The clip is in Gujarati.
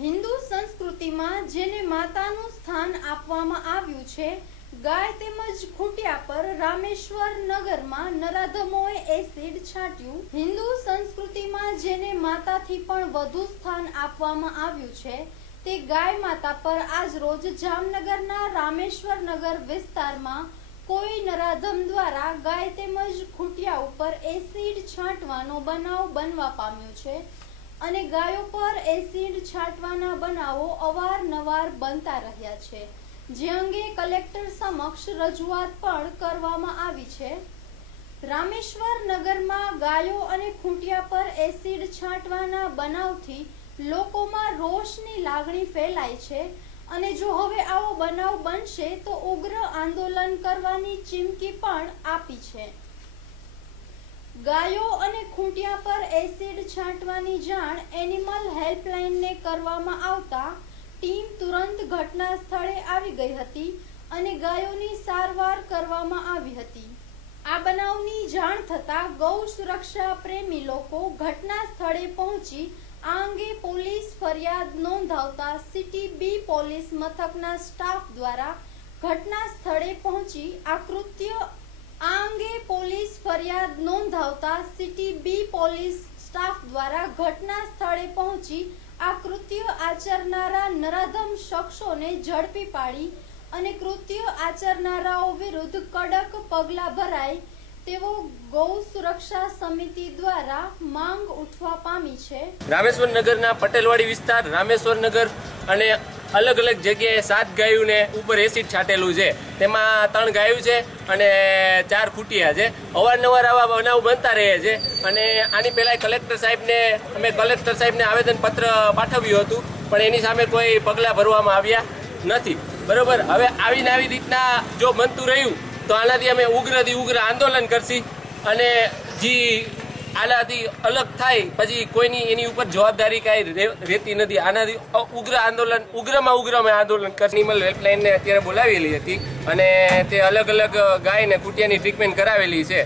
હિન્દુ સંસ્કૃતિમાં જેને માતાનું સ્થાન આપવામાં આવ્યું છે, ગાય તેમજ ખૂંટિયા પર રામેશ્વર નગરમાં નરાધમોએ એસિડ છાંટ્યું। હિન્દુ સંસ્કૃતિમાં જેને માતાથી પણ વધુ સ્થાન આપવામાં આવ્યું છે, તે ગાય માતા પર આજ રોજ જામનગરના રામેશ્વર નગર વિસ્તારમાં કોઈ નરાધમ દ્વારા ગાય તેમજ ખૂંટિયા ઉપર એસિડ છાંટવાનો બનાવ બનવા પામ્યો છે અને ગાયો પર એસિડ છાંટવાના બનાવો અવારનવાર બનતા રહ્યા છે, જે અંગે કલેક્ટર સમક્ષ રજૂઆત પણ કરવામાં આવી છે। રામેશ્વર નગરમાં ગાયો અને ખૂંટિયા પર એસિડ છાંટવાના બનાવથી લોકોમાં રોષની લાગણી ફેલાય છે અને જો હવે આવો બનાવ બનશે તો ઉગ્ર આંદોલન કરવાની ચીમકી પણ આપી છે। ગાયો અને ખૂંટિયા પર એસિડ છાંટવાની જાણ એનિમલ હેલ્પલાઇનને કરવામાં આવતા ટીમ તુરંત ઘટના સ્થળે આવી ગઈ હતી અને ગાયોની સારવાર કરવામાં આવી હતી। આ બનાવની જાણ થતાં ગૌ સુરક્ષા પ્રેમી લોકો ઘટના સ્થળે પહોંચી આ અંગે પોલીસ ફરિયાદ નોંધાવતા સિટી બી પોલીસ મથકના સ્ટાફ દ્વારા ઘટના સ્થળે પહોંચી પોલીસ ફરિયાદ નોંધાવતા સિટી બી પોલીસ સ્ટાફ દ્વારા ઘટના સ્થળે પહોંચી આ કૃત્ય આચરનારા નરાધમ શખ્સોને ઝડપી પાડી અને કૃત્ય આચરનારાઓ વિરુદ્ધ કડક પગલાં ભરાય તેવો ગૌ સુરક્ષા સમિતિ દ્વારા માંગ ઉઠવા પામી છે। રામેશ્વર નગરના પટેલવાડી વિસ્તાર, રામેશ્વર નગર અને અલગ અલગ જગ્યાએ 7 ગાયોને ઉપર એસિડ છાંટેલું છે। તેમાં 3 ગાયો છે અને 4 ખૂંટિયા છે। અવારનવાર આવા બનાવ બનતા રહે છે અને આની પહેલા કલેક્ટર સાહેબને આવેદનપત્ર પાઠવ્યું હતું, પણ એની સામે કોઈ પગલાં ભરવામાં આવ્યા નથી। બરોબર, હવે આવીને આવી રીતના જો બનતું રહ્યું તો આનાથી અમે ઉગ્રથી ઉગ્ર આંદોલન કરશી અને જે આનાથી અલગ થાય પછી કોઈની એની ઉપર જવાબદારી કાંઈ રહેતી નથી। આનાથી ઉગ્રમાં આંદોલન કરશે। એનિમલ હેલ્પલાઇનને અત્યારે બોલાવેલી હતી અને તે અલગ અલગ ગાય ને કુટિયાની ટ્રીટમેન્ટ કરાવેલી છે।